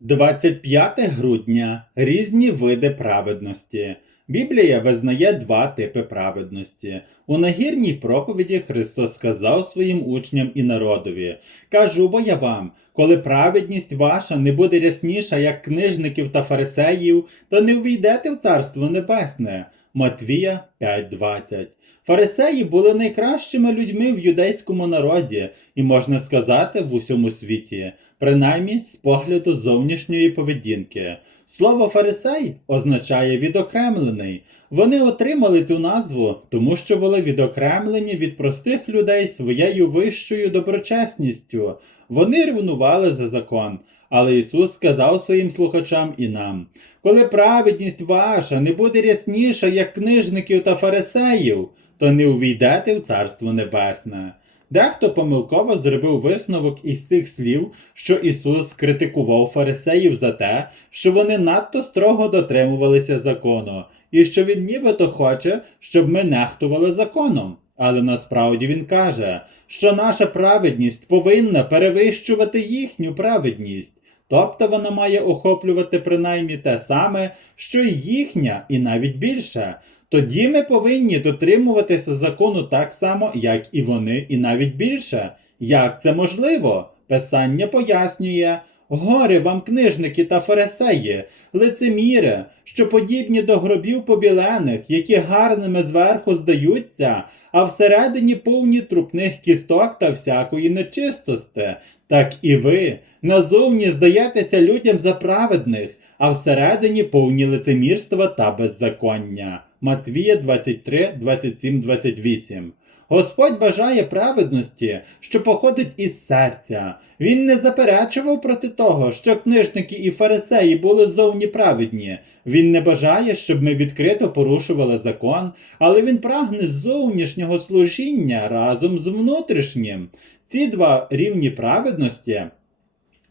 25 грудня різні види праведності. Біблія визнає два типи праведності. У нагірній проповіді Христос сказав своїм учням і народові: Кажу бо я вам, коли праведність ваша не буде рясніша, як книжників та фарисеїв, то не увійдете в Царство Небесне. Матвія 5.20 Фарисеї були найкращими людьми в юдейському народі і, можна сказати, в усьому світі, принаймні з погляду зовнішньої поведінки. Слово фарисей означає відокремлений. Вони отримали цю назву, тому що були відокремлені від простих людей своєю вищою доброчесністю. Вони ревнували за закон. Але Ісус сказав своїм слухачам і нам: коли праведність ваша не буде рясніша, як книжників та фарисеїв, то не увійдете в Царство Небесне. Дехто помилково зробив висновок із цих слів, що Ісус критикував фарисеїв за те, що вони надто строго дотримувалися закону, і що Він нібито хоче, щоб ми нехтували законом. Але насправді він каже, що наша праведність повинна перевищувати їхню праведність, тобто вона має охоплювати принаймні те саме, що й їхня, і навіть більше. Тоді ми повинні дотримуватися закону так само, як і вони, і навіть більше. Як це можливо? Писання пояснює. Горе вам, книжники та фарисеї, лицеміри, що подібні до гробів побілених, які гарними зверху здаються, а всередині повні трупних кісток та всякої нечистости. Так і ви назовні здаєтеся людям за праведних, а всередині повні лицемірства та беззаконня. Матвія 23, 27, 28 Господь бажає праведності, що походить із серця. Він не заперечував проти того, що книжники і фарисеї були зовні праведні. Він не бажає, щоб ми відкрито порушували закон, але він прагне зовнішнього служіння разом з внутрішнім. Ці два рівні праведності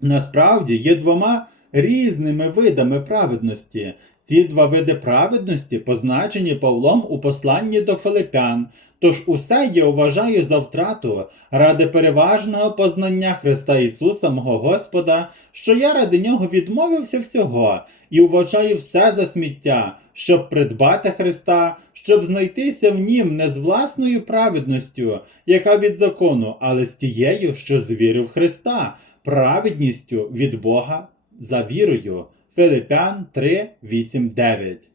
насправді є двома різними видами праведності. Ці два види праведності позначені Павлом у посланні до Филипян, тож усе я вважаю за втрату ради переважного познання Христа Ісуса, мого Господа, що я ради нього відмовився всього і вважаю все за сміття, щоб придбати Христа, щоб знайтися в нім не з власною праведністю, яка від закону, але з тією, що з віри в Христа, праведністю від Бога за вірою. Филипян 3, 8, 9.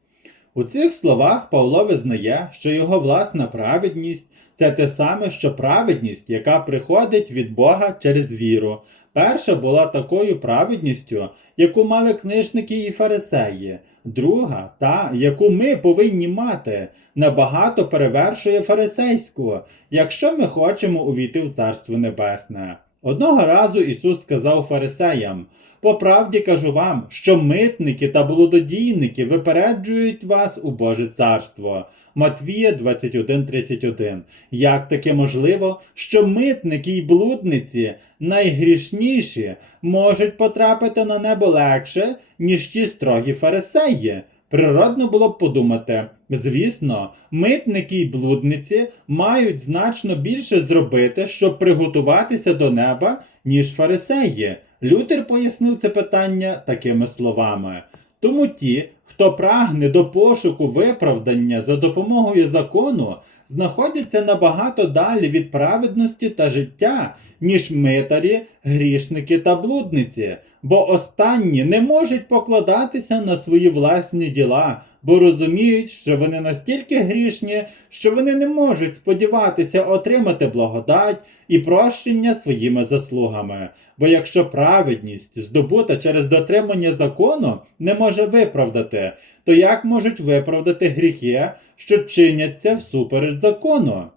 У цих словах Павло визнає, що його власна праведність це те саме, що праведність, яка приходить від Бога через віру. Перша була такою праведністю, яку мали книжники і фарисеї. Друга, та, яку ми повинні мати, набагато перевершує фарисейську, якщо ми хочемо увійти в Царство Небесне. Одного разу Ісус сказав фарисеям: по правді кажу вам, що митники та блудодійники випереджують вас у Боже царство. Матвія 21.31. Як таке можливо, що митники й блудниці, найгрішніші, можуть потрапити на небо легше, ніж ті строгі фарисеї? Природно було б подумати, звісно, митники й блудниці мають значно більше зробити, щоб приготуватися до неба, ніж фарисеї. Лютер пояснив це питання такими словами. Тому ті, хто прагне до пошуку виправдання за допомогою закону, знаходяться набагато далі від праведності та життя, ніж митарі, грішники та блудниці, бо останні не можуть покладатися на свої власні діла, бо розуміють, що вони настільки грішні, що вони не можуть сподіватися отримати благодать і прощення своїми заслугами. Бо якщо праведність, здобута через дотримання закону, не може виправдати, то як можуть виправдати гріхи, що чиняться всупереч закону?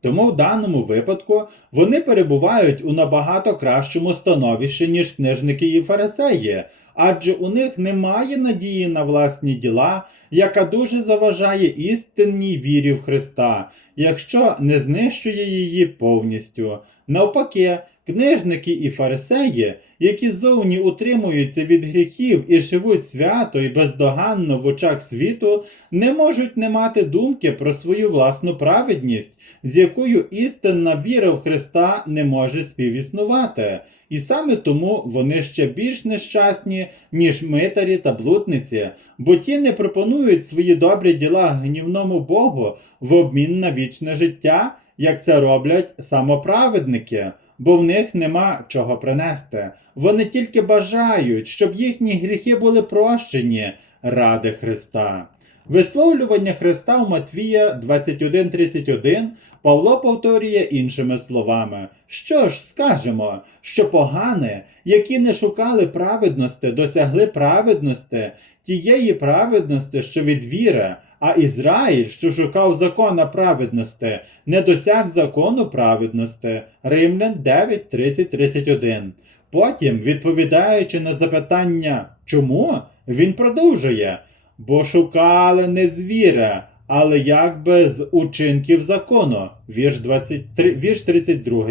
Тому в даному випадку вони перебувають у набагато кращому становищі, ніж книжники і фарисеї, адже у них немає надії на власні діла, яка дуже заважає істинній вірі в Христа, якщо не знищує її повністю. Навпаки, Книжники і фарисеї, які зовні утримуються від гріхів і живуть свято і бездоганно в очах світу, не можуть не мати думки про свою власну праведність, з якою істинна віра в Христа не може співіснувати. І саме тому вони ще більш нещасні, ніж митарі та блудниці, бо ті не пропонують свої добрі діла гнівному Богу в обмін на вічне життя, як це роблять самоправедники, бо в них нема чого принести. Вони тільки бажають, щоб їхні гріхи були прощені ради Христа. Висловлювання Христа у Матвія 21.31 Павло повторює іншими словами: Що ж скажемо, що погани, які не шукали праведності, досягли праведності, тієї праведності, що від віри, а Ізраїль, що шукав закона праведності, не досяг закону праведності. Римлян 9, 30, 31. Потім, відповідаючи на запитання, чому, він продовжує. Бо шукали не звіра, але якби з учинків закону. Вірш, 23, вірш 32.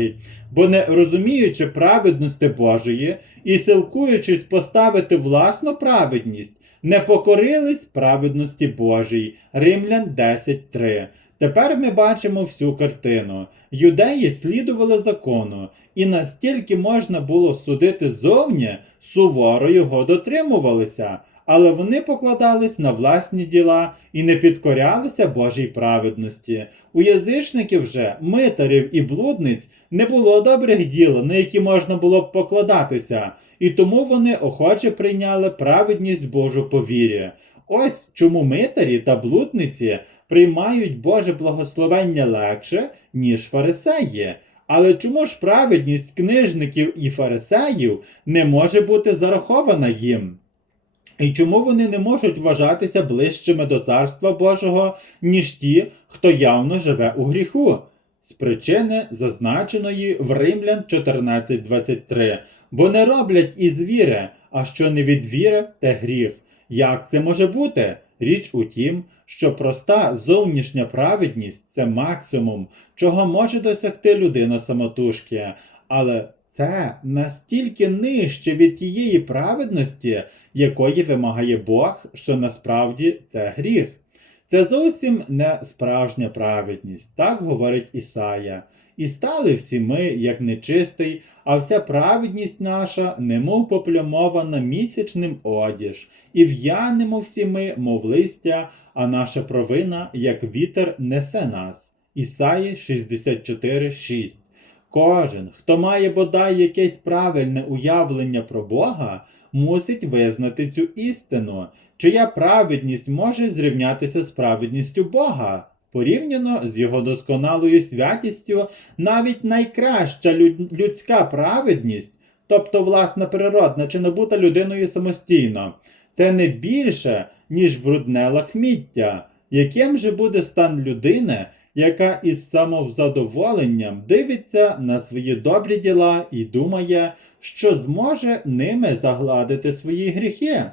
Бо не розуміючи праведності Божої і силкуючись поставити власну праведність, не покорились праведності Божій. Римлян 10.3. Тепер ми бачимо всю картину. Юдеї слідували закону, і настільки можна було судити зовні, суворо його дотримувалися, але вони покладались на власні діла і не підкорялися Божій праведності. У язичників же, митарів і блудниць не було добрих діл, на які можна було б покладатися, і тому вони охоче прийняли праведність Божу по вірі. Ось чому митарі та блудниці приймають Боже благословення легше, ніж фарисеї. Але чому ж праведність книжників і фарисеїв не може бути зарахована їм? І чому вони не можуть вважатися ближчими до Царства Божого, ніж ті, хто явно живе у гріху? З причини, зазначеної в Римлян 14.23, бо не роблять із віри, а що не від віри, те гріх. Як це може бути? Річ у тім, що проста зовнішня праведність це максимум, чого може досягти людина самотужки, але це настільки нижче від тієї праведності, якої вимагає Бог, що насправді це гріх. Це зовсім не справжня праведність, так говорить Ісая. І стали всі ми, як нечистий, а вся праведність наша, немов поплямована місячним одіж, і в'янемо всі ми, мов листя, а наша провина, як вітер, несе нас. Ісаї 64.6 Кожен, хто має бодай якесь правильне уявлення про Бога, мусить визнати цю істину, чия праведність може зрівнятися з праведністю Бога. Порівняно з його досконалою святістю, навіть найкраща людська праведність, тобто власна природна чи набута людиною самостійно, це не більше, ніж брудне лахміття. Яким же буде стан людини, яка із самовзадоволенням дивиться на свої добрі діла і думає, що зможе ними загладити свої гріхи?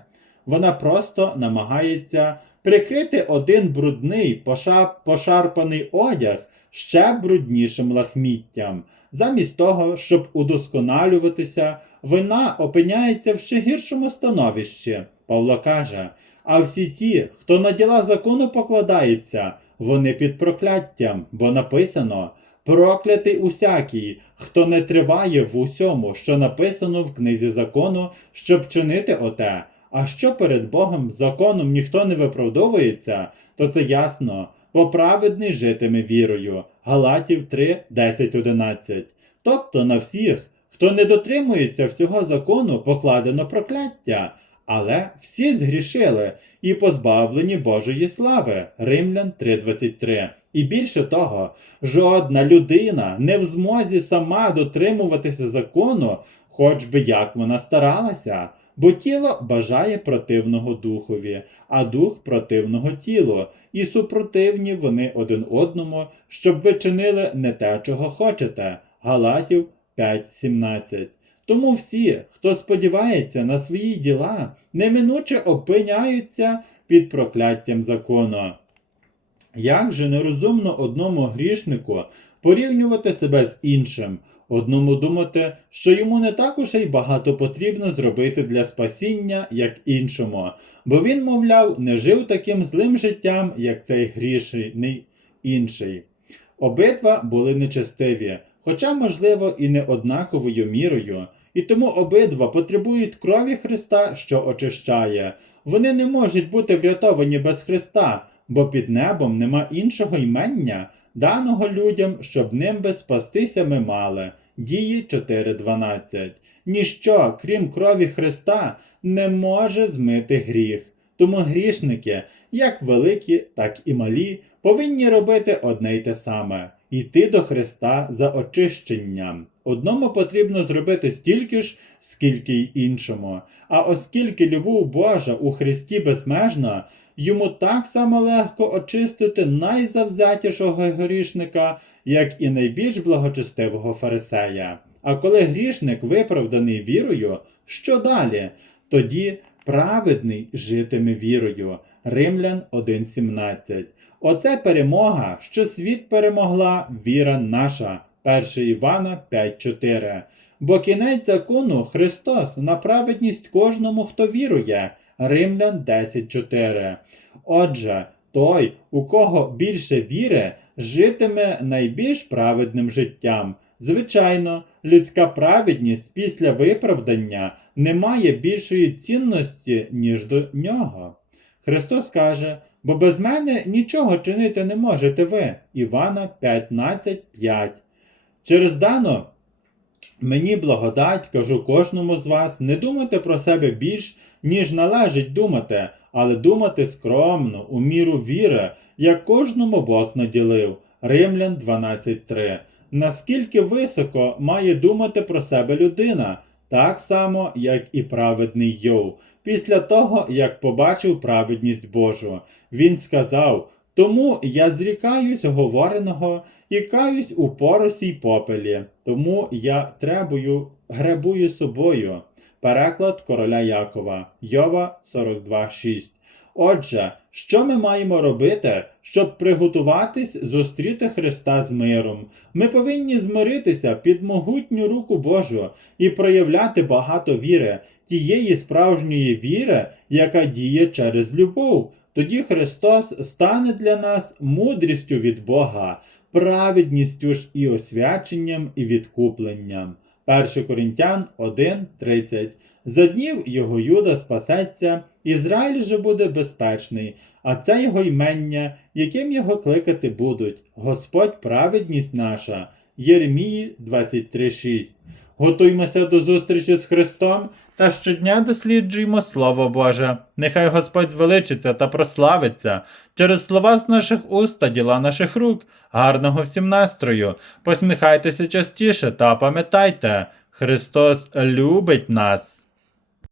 Вона просто намагається прикрити один брудний поша- пошарпаний одяг ще бруднішим лахміттям. Замість того, щоб удосконалюватися, вона опиняється в ще гіршому становищі. Павло каже: а всі ті, хто на діла закону покладається, вони під прокляттям, бо написано: проклятий усякий, хто не триває в усьому, що написано в книзі закону, щоб чинити оте. А що перед Богом законом ніхто не виправдовується, то це ясно, бо праведний житиме вірою. Галатів 3, 10, 11. Тобто на всіх, хто не дотримується всього закону, покладено прокляття. Але всі згрішили і позбавлені Божої слави. Римлян 3.23. І більше того, жодна людина не в змозі сама дотримуватися закону, хоч би як вона старалася. Бо тіло бажає противного духові, а дух противного тілу, і супротивні вони один одному, щоб ви чинили не те, чого хочете. Галатів 5.17. Тому всі, хто сподівається на свої діла, неминуче опиняються під прокляттям закону. Як же нерозумно одному грішнику порівнювати себе з іншим? Одному думати, що йому не так уже й багато потрібно зробити для спасіння, як іншому, бо він, мовляв, не жив таким злим життям, як цей грішний інший. Обидва були нечестиві, хоча, можливо, і не однаковою мірою, і тому обидва потребують крові Христа, що очищає. Вони не можуть бути врятовані без Христа, бо під небом нема іншого ймення, даного людям, щоб ним би спастися ми мали. Дії 4.12. Ніщо, крім крові Христа, не може змити гріх. Тому грішники, як великі, так і малі, повинні робити одне й те саме йти до Христа за очищенням. Одному потрібно зробити стільки ж, скільки й іншому. А оскільки любов Божа у Христі безмежна, йому так само легко очистити найзавзятішого грішника, як і найбільш благочестивого фарисея. А коли грішник виправданий вірою, що далі? Тоді праведний житиме вірою. Римлян 1.17. Оце перемога, що світ перемогла віра наша. 1 Івана 5.4. Бо кінець закону Христос на праведність кожному, хто вірує. Римлян 10.4. Отже, той, у кого більше віри, житиме найбільш праведним життям. Звичайно, людська праведність після виправдання не має більшої цінності, ніж до нього. Христос каже, бо без мене нічого чинити не можете ви. Івана 15.5. Через дану мені благодать кажу кожному з вас не думати про себе більш, ніж належить думати, але думати скромно, у міру віри, як кожному Бог наділив. Римлян 12.3. Наскільки високо має думати про себе людина, так само, як і праведний Йов. Після того, як побачив праведність Божу, він сказав: Тому я зрікаюсь говореного і каюсь у поросі й попелі, тому я требую, гребую собою. Переклад короля Якова, Йова 42.6. Отже, що ми маємо робити, щоб приготуватись зустріти Христа з миром? Ми повинні змиритися під могутню руку Божу і проявляти багато віри, тієї справжньої віри, яка діє через любов. Тоді Христос стане для нас мудрістю від Бога, праведністю ж і освяченням і відкупленням. 1 Коринтян 1.30 За днів його Юда спасеться, Ізраїль же буде безпечний, а це його ймення, яким його кликати будуть, Господь праведність наша. Єремії 23.6 Готуймося до зустрічі з Христом та щодня досліджуємо Слово Боже. Нехай Господь звеличиться та прославиться через слова з наших уст та діла наших рук. Гарного всім настрою. Посміхайтеся частіше та пам'ятайте, Христос любить нас.